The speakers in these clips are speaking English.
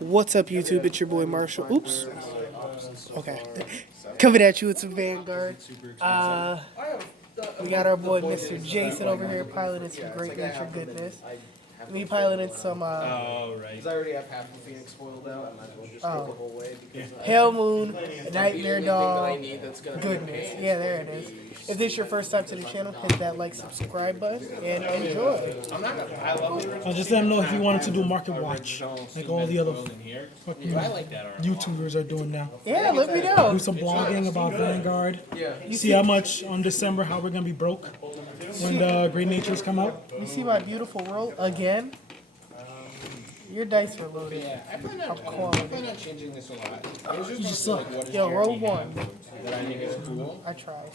What's up, YouTube? It's your boy Marshall. Oops. Okay. Coming at you with some Vanguard. We got our boy Mr. Jason over here piloting some great nature goodness. Me piloting some Oh, right. Because I already have half the Phoenix spoiled out. I might as well just go the whole way. Palemoon, Nightmare Dog, goodness. Yeah, there it is. If this is your first time to the channel, hit that like, subscribe button, and enjoy. I'm not gonna. I love the I'll just let him know if you wanted to do market watch, like all the other fucking I like that armor. YouTubers are doing now. Yeah, let me know. Do some blogging about Vanguard. Yeah. See how much on December, how we're gonna be broke when the Great Natures come out. You see my beautiful roll again? Your dice are loaded. Yeah, I plan on changing this a lot. It was just suck. like what is Yo, roll guaranteed one. that I think is cool. I tried.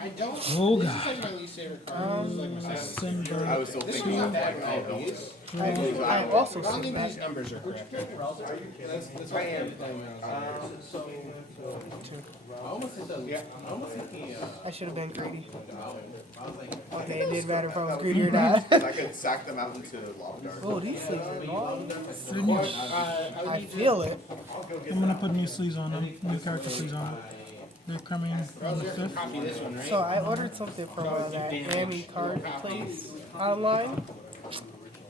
I don't. Oh This god. is like my least favorite card. This is like my second. December. I was still This thinking one's not of bad with all these. I also I don't see think that. these numbers are correct. That's why I am playing those. I almost hit the. Yeah. I almost hit the. I should have been greedy. Okay, it didn't matter if I was greedy or not. I could sack them out into lava dark. Oh, these things are long. Finish. I feel it. I'm gonna put new sleeves on them, new character sleeves on them. They're coming on the 5th. Copy this one, right? So I ordered something from that Miami card place online.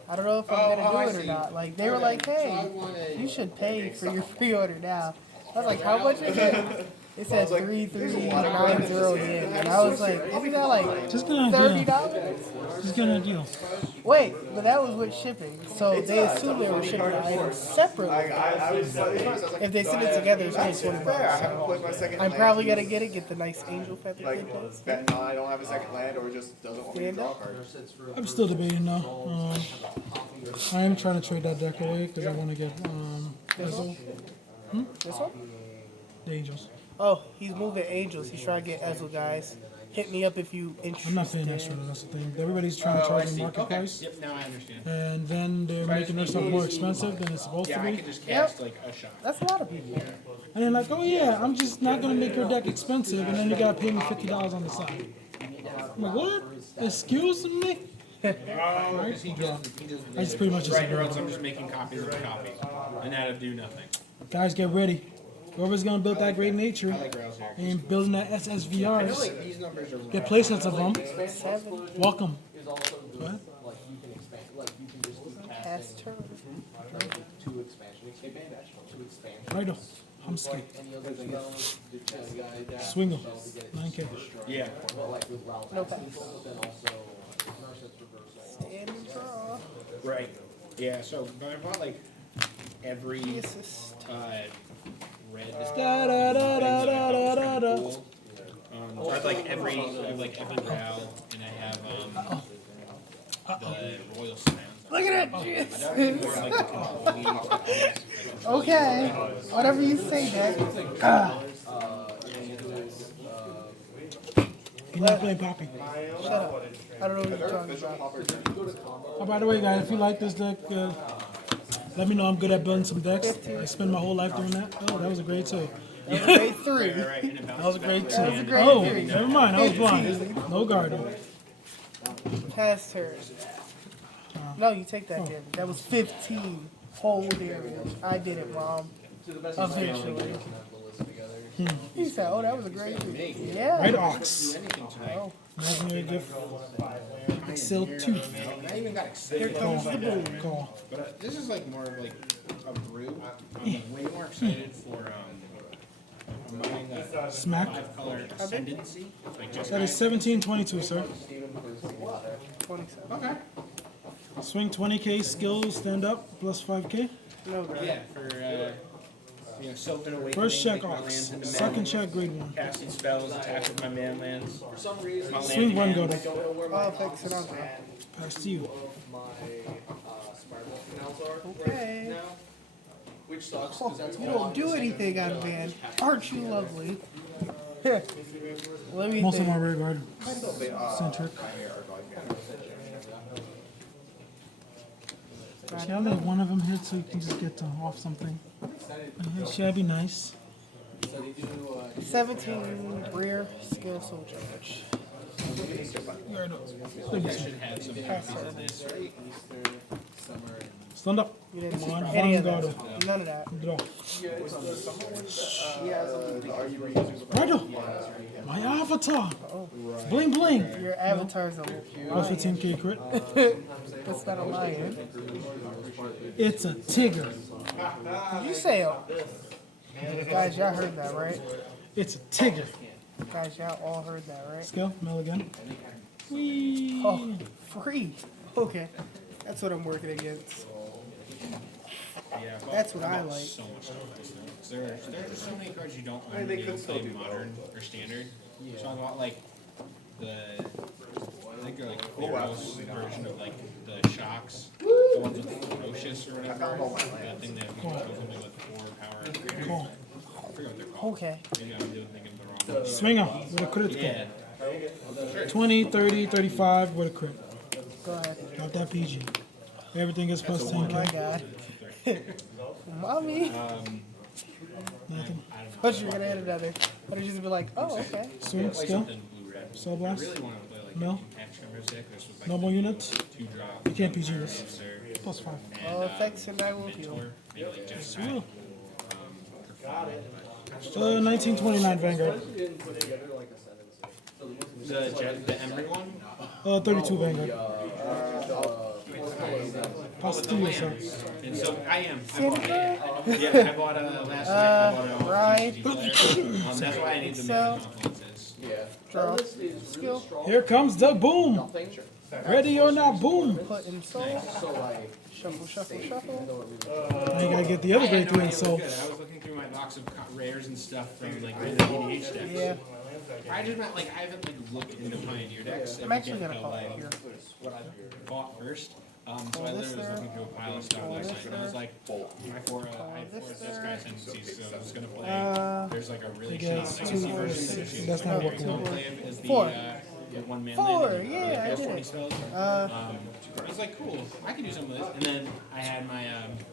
I don't know if I'm gonna do it or not. Like they were like, "Hey, you should pay for your pre-order now." I was like, "How much is it?" It said 3390 yen, and I was like, "Isn't that like Just get a deal. $30?" Just get a deal. Wait, but that was with shipping, so they assumed they were shipping the items separately. I was slightly surprised. I was like, If they send it together, it's only 20 fair. I bucks. haven't played my second I'm land. probably gonna get the nice angel feather Like, thing post. betting on I don't have a second land or just doesn't want me to draw a card. I'm still debating though. I am trying to trade that deck away because I want to get Ezel, This one? the Angels. Oh, he's moving angels. He's trying to get Ezel, guys. Hit me up if you interested. I'm not paying extra. That's the thing. Everybody's trying to charge the market Okay. price, Yep. Now I understand. and then they're making their stuff more expensive than it's supposed Yeah, to I be. could just cast like a shot. That's a lot of people. And they're like, oh yeah, I'm just not gonna make your deck expensive, and then you gotta pay me $50 on the side. I'm like, what? Excuse me? Because he does. I just pretty much just Right, or said, else I'm just making copies of a copy, and that'll do nothing. guys, get ready. Whoever's gonna build that great nature I like Rails here. and building that I feel SSVRs, like these numbers are. get playsets of them. 7 Welcome. Go ahead. past turn. Righto. I'm scared. Swingle. 9K. Yeah. No pass. Stand and draw. Right. Yeah. So, but I want like every Assist. red. Da da da da da da da da. Cool. I have like every row, and I have the royal sound. Look at I it. don't need more like the complete. Okay. Whatever you say, Dad. You're not playing Poppy. Shut up. I don't know what you're talking about. Oh, by the way, guys, if you like this deck, let me know. I'm good at building some decks. I spend my whole life doing that. Oh, that was a grade 2. Grade 3. That was a grade 2. That was a grade Oh, 3. never mind. I was blind. No garden. Past turn. No, you take that damage. That was 15 whole damage. I did it, Mom. Eventually. He said, oh, that was a grade 3. Yeah. Right Ox. Oh, Imaginary gift. Excel Tooth. I even got here excited. comes the boom. Call. But this is like more of like a brew. I'm way more excited for moving the Smack. 5-color ascendancy. Like just That is 1722, sir. 27. okay. Swing 20K, skill, stand up, plus 5K. No, bro. Yeah, for Sylvan Awakening. First check make my Ox. lands into Second mana, check, grade 1. casting spells, attack with my man lands. For some reason, my Swing one, go land to. Oh, fix it on there. Pass to you. Okay. which sucks. Oh, you don't do anything on Van. Aren't you lovely? Let me Most of think. my rear guard. Centric. See, I'll leave one of them here so you can just get off something. Should be nice. 17 rear skill soul charge. You already know. I should have some copies of this. Stand up. You didn't Come on, see any of vanguard. that. None of that. Draw. Are you reusing Right. My avatar. Bling bling. Your avatar's a Plus lion. 15k crit. That's not a lion. It's a tigger. Did you say guys, y'all heard that, right? It's a tigger. Guys, y'all all heard that, right? Skill, mill again. Whee. Oh, free. Okay. That's what I'm working against. Yeah, but That's what I not like. So much stuff like that. There's so many cards you don't I mean, own they when could you still play do modern or standard. So I bought like I think they're like Theros version of like the shocks, the ones with ferocious or whatever. The thing that kills something with 4 power. I forget Cool. what they're called. Okay. Maybe I'm thinking of the wrong one. Swinger with a critical. Yeah. 20, 30, 35 with a crit. Go ahead. Got that PG. Everything is plus My 10k. God. Mommy. Nothing. But you're gonna hit another. But it's just be like, oh, okay. Swing, Play skill, something blue-red. soul I blast, really want to play like mill, Impact Tremors deck. There's like noble units. 2 drop. You can't PG this. Plus 5. All effects and I will heal. Mentor. Maybe like just Will. 1929 Vanguard. the Emery one. 32 Vanguard. Pass it to you, sir. And so I am. I bought it. Yeah, I bought last night. I bought it on right. TCG. That's why I need the So- main conferences. Draw. Skill. Here comes the boom. Ready or not, boom. Put in soul. Shuffle, shuffle, shuffle. Now you gotta get the other I had grade no 3 in idea soul. what it did. I was looking through my box of rares and stuff from like the EDH decks. Yeah. I just meant like I haven't like looked into Pioneer decks. I'm actually gonna call it here. What I bought first. So I this literally was there. looking through a pile of stuff last night, and I was like, I had 4 this this there. guy's tendencies, so I was gonna play. There's like a really Yeah, shitty it's legacy 2 version versus that 6. shoots That's not like working out. play him as the 4. one man 4, land. yeah, I did 40 it. spells. I was like, cool, I can do some of this. And then I had my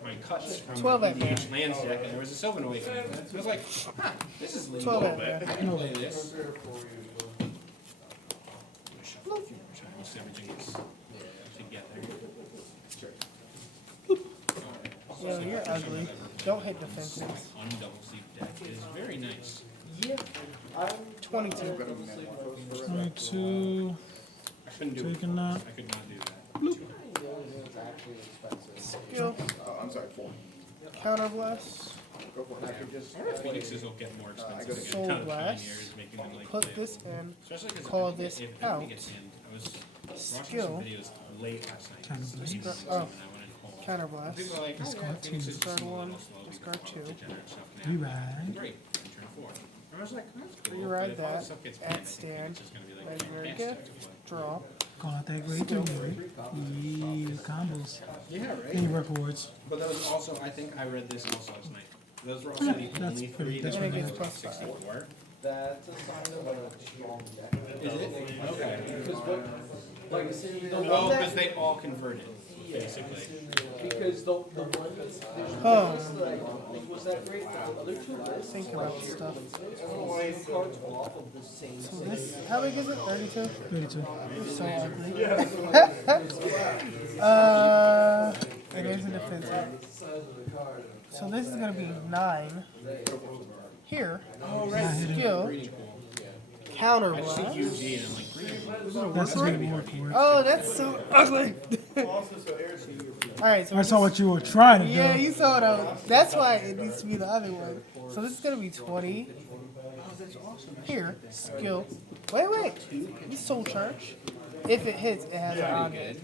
my cuts from 12 the at EDH lands deck, and there was a Sylvan Awakening. I was like, huh, this is 12 legal. at I can play this. Shuffle a few more times, so everything is together. Yo, you're ugly. Don't hit defenses. Undouble sleeve deck is very nice. 22. 22. I couldn't do it. Taking that. I could not do that. Skill. Oh, I'm sorry, 4. Counter blast. Go for it. I wonder if Phoenixes will get more expensive Soul again. A ton of Blast. pioneers making them like Put play. this in. Especially because call this if out. Enemy gets in, I was watching Skill. some videos late last night. Counter blast. And Oh. I went in home. Counter blast. People are like, oh, yeah, Discard Phoenixes two. are Discard a one, little slow because discard of all two. the degenerate stuff now. Reride. Great. And turn 4. I was like, that's cool. Rewrite but if all that this stuff gets at banned, I think stand. it's just gonna be like Legendary fantastic gift. to play. Draw. Call out that grade 3. Yeah, combos. Yeah, right. Any rewards. But that was also, I think I read this also last night. Those were also the That's only pretty- 3 that's that were pretty like good. plus 64. That's a sign of a strong deck. Is it? Okay. Because what, like, the Oh, one because that, they all converted, basically. because the one that's, there's Oh. one list that I don't think was that great, but the other 2 lists, Think about stuff. only 2 cards off of the same So this, how big is it? 32? 32. So ugly. It is a defensive. So this is gonna be 9. Here. Skill. Counter blast. UG and I'm like, really? That's the reward for it. Oh, that's so ugly. Alright, so I saw what you were trying to do. yeah, you saw what I was. That's why it needs to be the other one. So this is gonna be 20. Here, skill. Wait. You soul charge. If it hits, it has an object.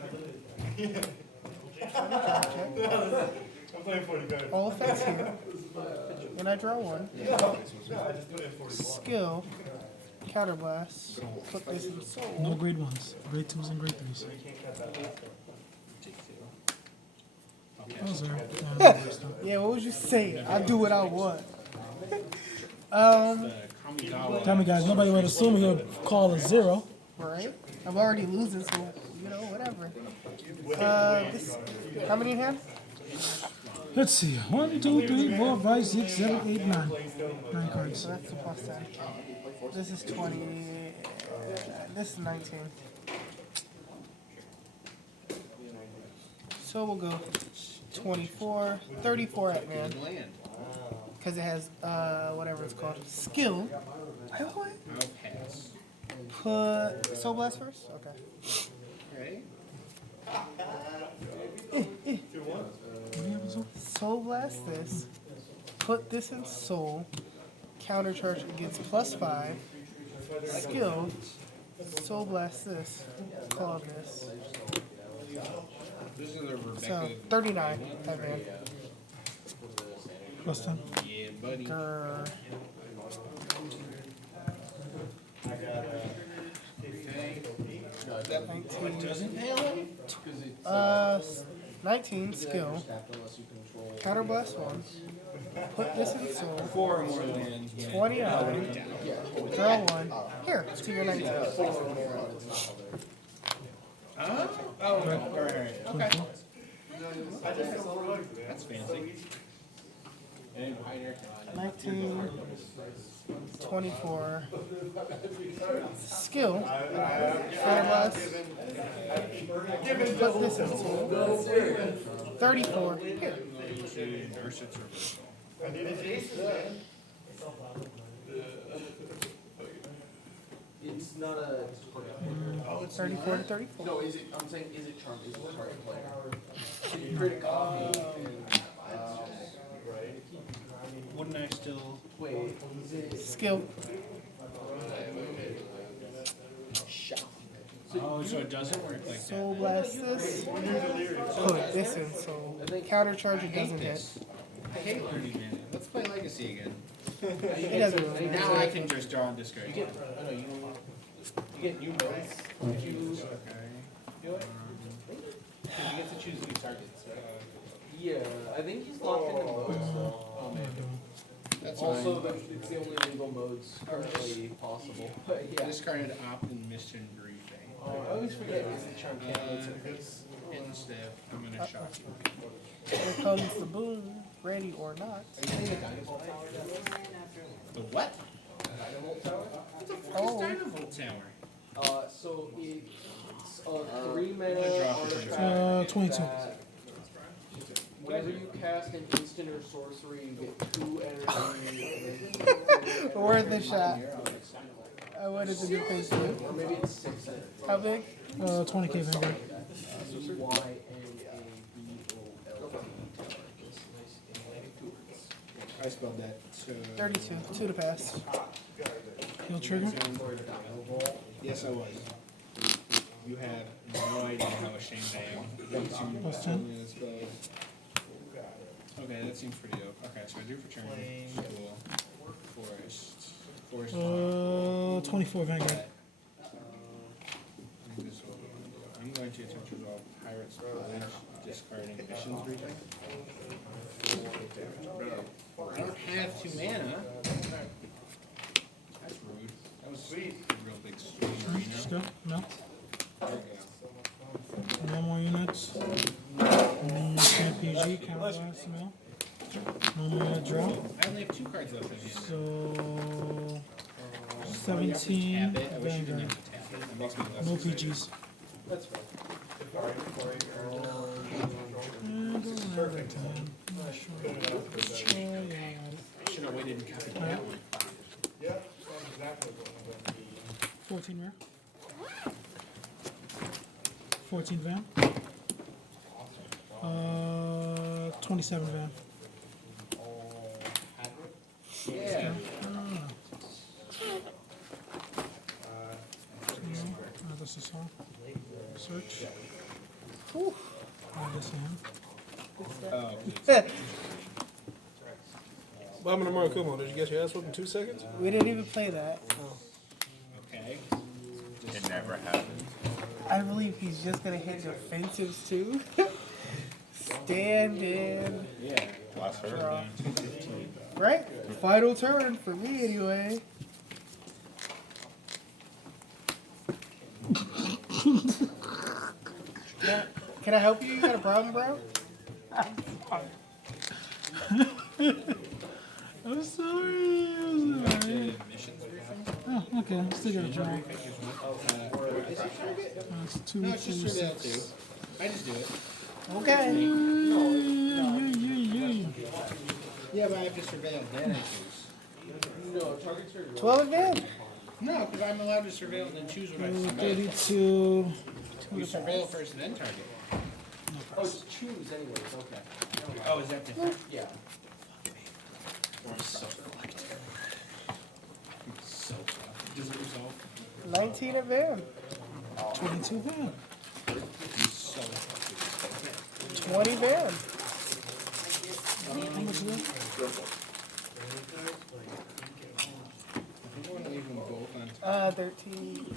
All effects here. And I draw 1. Skill. Counter blast. Put this in No soul. grade 1s. Grade 2s and grade 3s. Oh, sorry. Yeah, what would you say? I do what I want. Kamigawa. Tell me, guys, nobody would assume he'll call a 0. Right? I'm already losing, so you know, whatever. This, how many in hand? Let's see. 1, 2, 3, 4, 5, 6, 7, 8, 9. 9 cards. So that's the plus 10. This is 20. This is 19. So we'll go 24, 34 at man. Land. Because it has, whatever it's called. Skill. I'll pass. Put Soul Blast first? Okay. Right? Soul Blast this. Put this in Soul. Countercharge against +5. Skill. Soul Blast this. Call this. This is a Rebecca. So, 39 at man. +10. Yeah, buddy. Grr. That 19. doesn't hail? 19 skill. Counter Blast 1. Put this in Soul. 4 more lands. 29. Draw 1. Here, to your 19. Oh, right. Okay. That's fancy. 19, 24. Skill. Counter Blast. Put this in Soul. 34. Here. Nurse its reversal. It's not a. 34 to 34. No, is it? I'm saying, is it charm? Is it a target player? So you create a copy and. Wouldn't I still? Wait, is it? Skill. Oh, so it doesn't work like Soul that. Blast this. Put this in Soul. Counter Charge it doesn't hit. I hate learning mana. Let's play Legacy again. It doesn't really Now matter. I can just draw and discard. You get. I know you. You get new modes. You. You know what? You get to choose new targets. Right? Yeah, I think he's locked into modes though. Oh man. That's Also, fine. it's the only legal modes currently possible. But yeah. Discarded Opt and Mission Briefing. I always forget is the charm candidates in this. Instead, I'm gonna shock you. Here comes the boom. Ready or not. Are you saying the Dynavolt Tower down? The what? Dynavolt Tower? What the fuck is Dynavolt Tower? So it's a 3 mana draw for artifact. 22. that Whenever you cast an instant or sorcery, you get 2 energy. Worth the shot. I wanted to do things too. Or maybe it's 6 energy. How big? 20k Vanguard. I spelled that. So 32. 2 to pass. Heal trigger. yes, I was. You have no idea how ashamed I am. Plus 10. Okay, that seems pretty dope. Okay, so I do for turn. School. Forest. Forest. 24 Vanguard. I'm going to attempt to resolve Pirate's Pillage, discarding Missions Briefing. I don't have 2 mana. That's rude. That was a real big swing arena. Still? No. There we go. No more units. PG, counter blast, no. No more draw. I only have 2 cards left in hand. So Tap 17 it. I wish you didn't Vanguard. have to tap it. That makes me less No excited. PGs. That's fine. And another time. Not sure. I should have waited and copied that one. 14 rare. 14 van. 27 van. Yeah. This is all. Search. Whew. This hand. Oh, Bob and Mario, come on, did you get your ass whooped in 2 seconds? We didn't even play that. okay. It never happened. I believe he's just gonna hit defensives too. Stand in. Yeah. Last turn. Draw. Right? Final turn for me anyway. Can I help you? You got a problem, bro? I'm sorry. I'm sorry. Missions briefing? Oh, okay. Still got a draw. That's 2 No, it's just 2 through that 6. too. I just do it. Okay. Yeah, but I have to surveil, then I choose. No, targets are 12 advance. No, because I'm allowed to surveil and then choose what I surveil. 32. You surveil first and then target. Oh, it's choose anyways, okay. Oh, is that different? Yeah. So fucked. So fucked. Does it resolve? 19 advance. 22 van. So fucked. 20 van. How much is that? I think I want to leave them both on top. 13,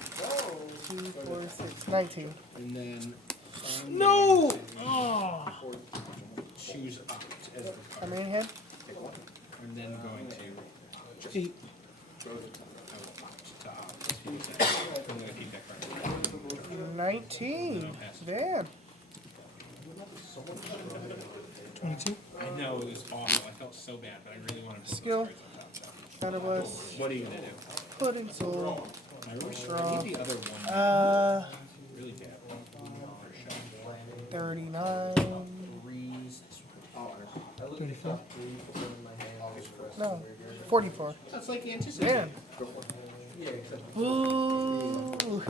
2, 4, 6, 19. And then No! Oh. choose opt as the How many hand? I'm then going to 8. I will opt to opt. I'm going to keep that card. 19. Damn. 22. I know it was awful. I felt so bad, but I really wanted to put Skill. those cards on top. So. Counterblast. What are you going to do? Pudding soul. I really Draw. need the other one. Really bad. 39. 34. No. 44. That's like anticipated. Damn. Ooh.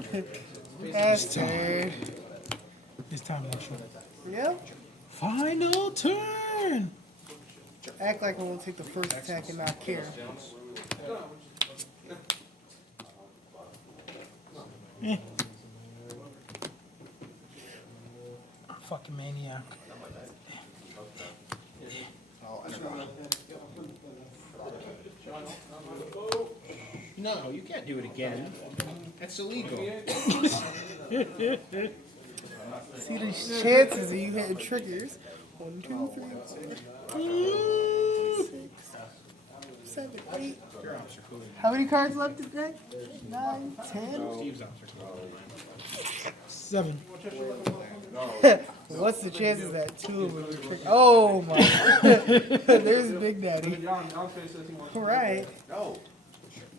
Ass turn. It's time to show. Yep. Final turn! Act like I won't take the first attack and not care. Eh. Fucking maniac. No, you can't do it again. That's illegal. See the chances of you hitting triggers. 1, 2, 3, 4, 6, 7, 8. Your ops are cool. How many cards left in the deck? 9, 10. Steve's ops are cool. 7. What's the chances that 2 of them are triggers? Oh my. There's Big Daddy. Alright. No.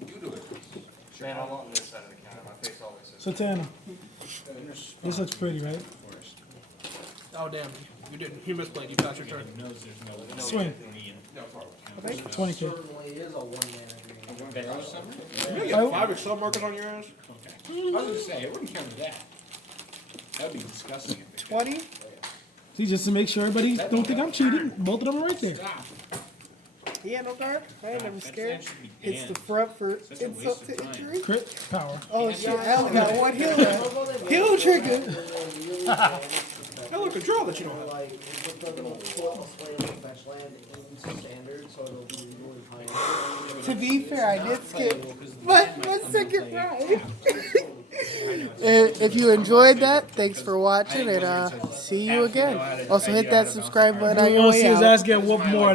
You do it. Man, I'm on this side of the counter. My face always says. So Tana. This looks pretty, right? Oh, damn. You didn't. You misplayed. You passed your turn. Knows there's no Swing. I think 20k. You got 5 Excel markers on your ass? Okay. I was going to say, it wouldn't count as that. That would be disgusting if it 20. See, just to make sure everybody don't think I'm cheating, both of them are right there. Stop. He had no card? I ain't never That scared. should be Hits the banned. front for Such a waste insult of to time. injury. Crit power. Oh shit, I only got 1 heal left. Heal trigger. I look a draw that you don't have. Like, if they're gonna put fetch land into standard, so it'll be really high. To be fair, I did skip. But my second ride. If you enjoyed that, thanks for watching and see you again. Also hit that subscribe button on You your want to way see his out. ass get whooped more.